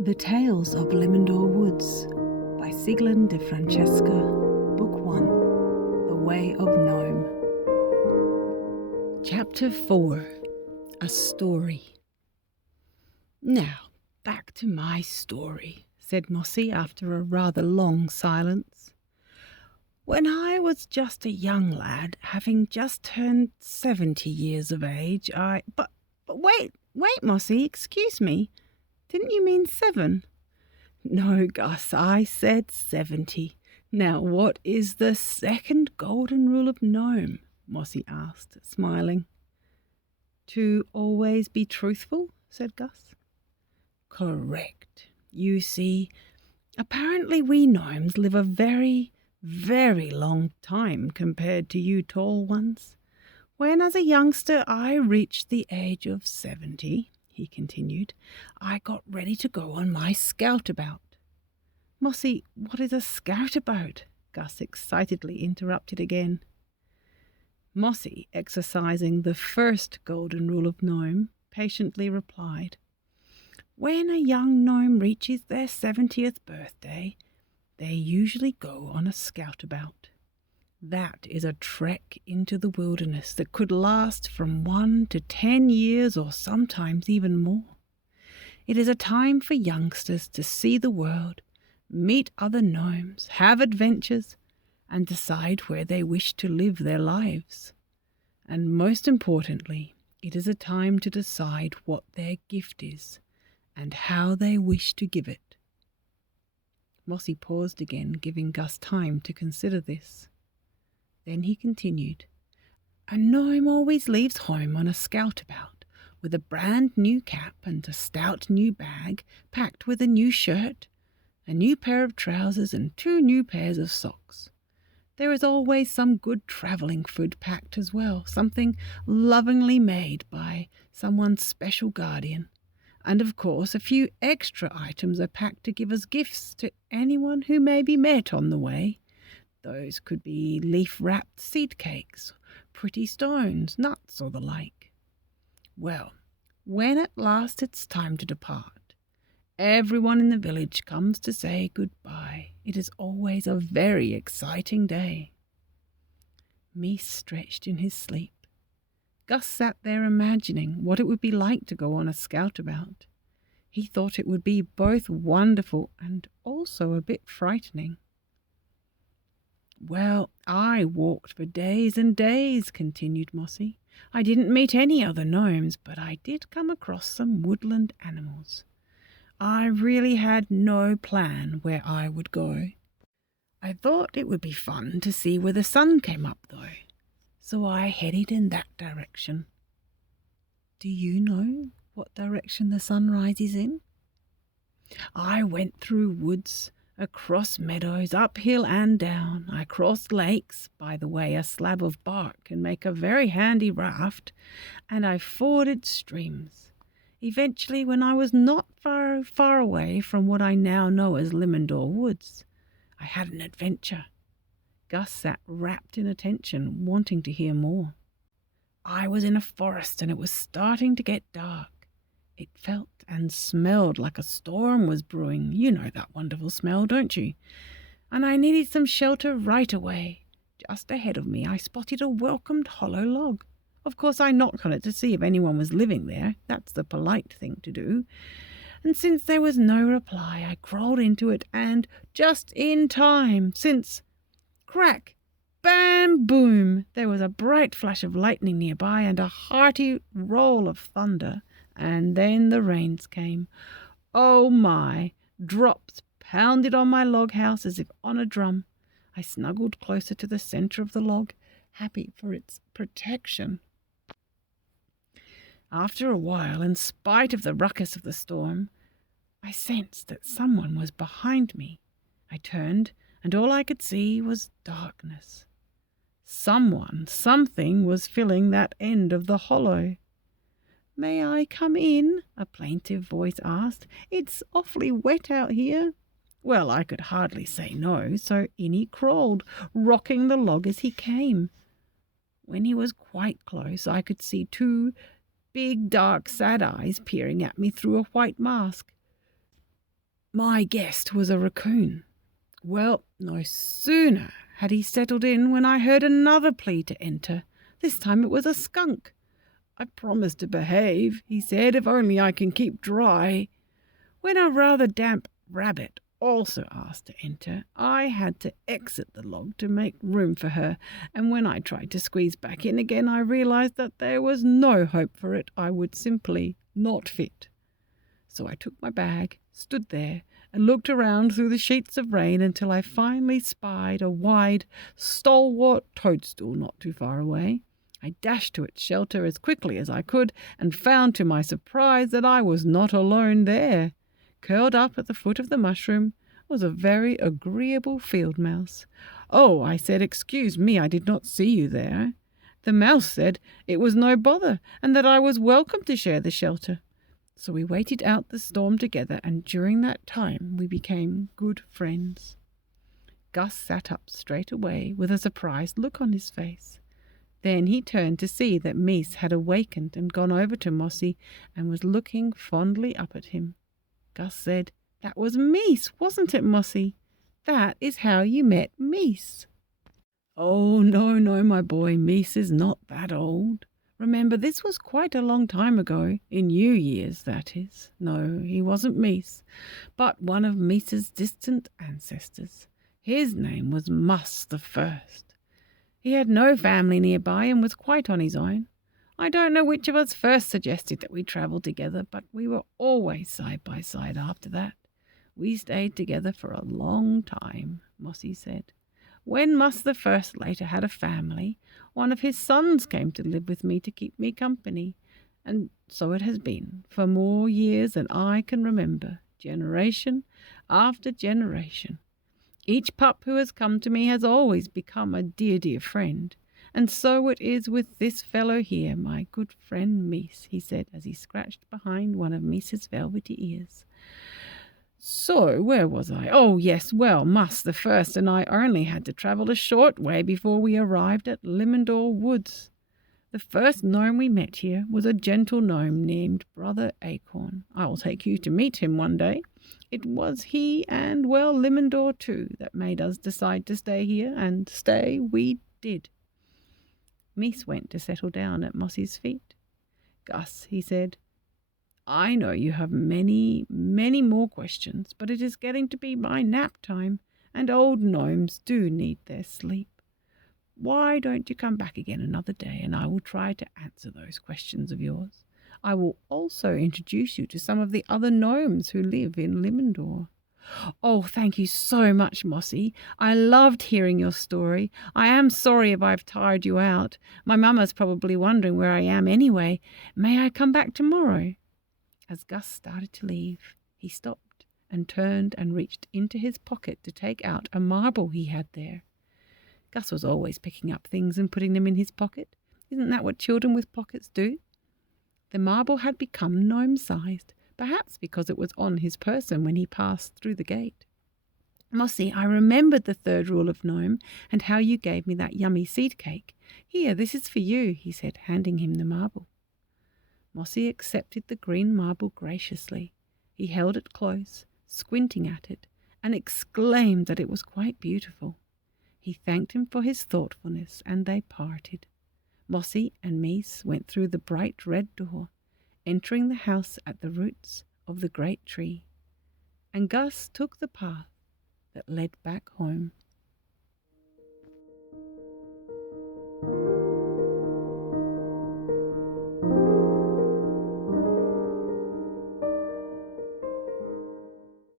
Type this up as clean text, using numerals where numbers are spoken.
The Tales of Limindoor Woods by Sieglinde Francesca, Book 1, The Way of Gnome. Chapter 4, A Story. Now, back to my story, said Mossy after a rather long silence. When I was just a young lad, having just turned 70 years of age, But wait, Mossy, excuse me. Didn't you mean 7? No, Gus, I said 70. Now, what is the second golden rule of gnome? Mossy asked, smiling. To always be truthful, said Gus. Correct. You see, apparently we gnomes live a very, very long time compared to you tall ones. When as a youngster I reached the age of 70, he continued, I got ready to go on my scout-about. Mossy, what is a scout-about? Gus excitedly interrupted again. Mossy, exercising the first golden rule of gnome, patiently replied, when a young gnome reaches their 70th birthday, they usually go on a scout-about. That is a trek into the wilderness that could last from 1 to 10 years or sometimes even more. It is a time for youngsters to see the world, meet other gnomes, have adventures, and decide where they wish to live their lives. And most importantly, it is a time to decide what their gift is and how they wish to give it. Mossy paused again, giving Gus time to consider this. Then he continued, a gnome always leaves home on a scout-about with a brand new cap and a stout new bag packed with a new shirt, a new pair of trousers and 2 new pairs of socks. There is always some good travelling food packed as well, something lovingly made by someone's special guardian. And of course a few extra items are packed to give as gifts to anyone who may be met on the way. Those could be leaf-wrapped seed cakes, pretty stones, nuts, or the like. Well, when at last it's time to depart, everyone in the village comes to say goodbye. It is always a very exciting day. Meese stretched in his sleep. Gus sat there imagining what it would be like to go on a scout-about. He thought it would be both wonderful and also a bit frightening. Well, I walked for days and days, continued Mossy. I didn't meet any other gnomes, but I did come across some woodland animals. I really had no plan where I would go. I thought it would be fun to see where the sun came up, though, so I headed in that direction. Do you know what direction the sun rises in? I went through woods, across meadows, uphill and down. I crossed lakes. By the way, a slab of bark can make a very handy raft. And I forded streams. Eventually, when I was not far away from what I now know as Limindoor Woods, I had an adventure. Gus sat rapt in attention, wanting to hear more. I was in a forest and it was starting to get dark. It felt and smelled like a storm was brewing. You know that wonderful smell, don't you? And I needed some shelter right away. Just ahead of me, I spotted a welcomed hollow log. Of course, I knocked on it to see if anyone was living there. That's the polite thing to do. And since there was no reply, I crawled into it, and just in time, since crack, bam, boom, there was a bright flash of lightning nearby and a hearty roll of thunder. And then the rains came. Oh my! Drops pounded on my log house as if on a drum. I snuggled closer to the centre of the log, happy for its protection. After a while, in spite of the ruckus of the storm, I sensed that someone was behind me. I turned, and all I could see was darkness. Something was filling that end of the hollow. May I come in? A plaintive voice asked. It's awfully wet out here. Well, I could hardly say no, so in he crawled, rocking the log as he came. When he was quite close, I could see 2 big, dark, sad eyes peering at me through a white mask. My guest was a raccoon. Well, no sooner had he settled in when I heard another plea to enter. This time it was a skunk. I promised to behave, he said, if only I can keep dry. When a rather damp rabbit also asked to enter, I had to exit the log to make room for her, and when I tried to squeeze back in again, I realized that there was no hope for it. I would simply not fit. So I took my bag, stood there, and looked around through the sheets of rain until I finally spied a wide, stalwart toadstool not too far away. I dashed to its shelter as quickly as I could and found to my surprise that I was not alone there. Curled up at the foot of the mushroom was a very agreeable field mouse. "Oh," I said, "excuse me, I did not see you there." The mouse said it was no bother and that I was welcome to share the shelter. So we waited out the storm together, and during that time we became good friends. Gus sat up straight away with a surprised look on his face. Then he turned to see that Mies had awakened and gone over to Mossy and was looking fondly up at him. Gus said, "That was Mies, wasn't it, Mossy? That is how you met Mies." "Oh, no, my boy, Mies is not that old. Remember, this was quite a long time ago, in New Year's, that is. No, he wasn't Mies, but one of Mies's distant ancestors. His name was Mus the First. He had no family nearby and was quite on his own. I don't know which of us first suggested that we travel together, but we were always side by side after that. We stayed together for a long time," Mossy said. "When Mus the First later had a family, one of his sons came to live with me to keep me company. And so it has been, for more years than I can remember, generation after generation. Each pup who has come to me has always become a dear friend. And so it is with this fellow here, my good friend Mies," he said as he scratched behind one of Mies's velvety ears. "So, where was I? Oh, yes, well, Mus the First and I only had to travel a short way before we arrived at Limindoor Woods. The first gnome we met here was a gentle gnome named Brother Acorn. I will take you to meet him one day. It was he and, well, Limindoor too, that made us decide to stay here, and stay we did." Mies went to settle down at Mossy's feet. "Gus," he said, "I know you have many more questions, but it is getting to be my nap time, and old gnomes do need their sleep. Why don't you come back again another day, and I will try to answer those questions of yours. I will also introduce you to some of the other gnomes who live in Limindoor." "Oh, thank you so much, Mossy. I loved hearing your story. I am sorry if I've tired you out. My mamma's probably wondering where I am anyway. May I come back tomorrow?" As Gus started to leave, he stopped and turned and reached into his pocket to take out a marble he had there. Gus was always picking up things and putting them in his pocket. Isn't that what children with pockets do? The marble had become gnome-sized, perhaps because it was on his person when he passed through the gate. "Mossy, I remembered the third rule of gnome and how you gave me that yummy seed cake. Here, this is for you," he said, handing him the marble. Mossy accepted the green marble graciously. He held it close, squinting at it, and exclaimed that it was quite beautiful. He thanked him for his thoughtfulness, and they parted. Mossy and Mies went through the bright red door, entering the house at the roots of the great tree, and Gus took the path that led back home.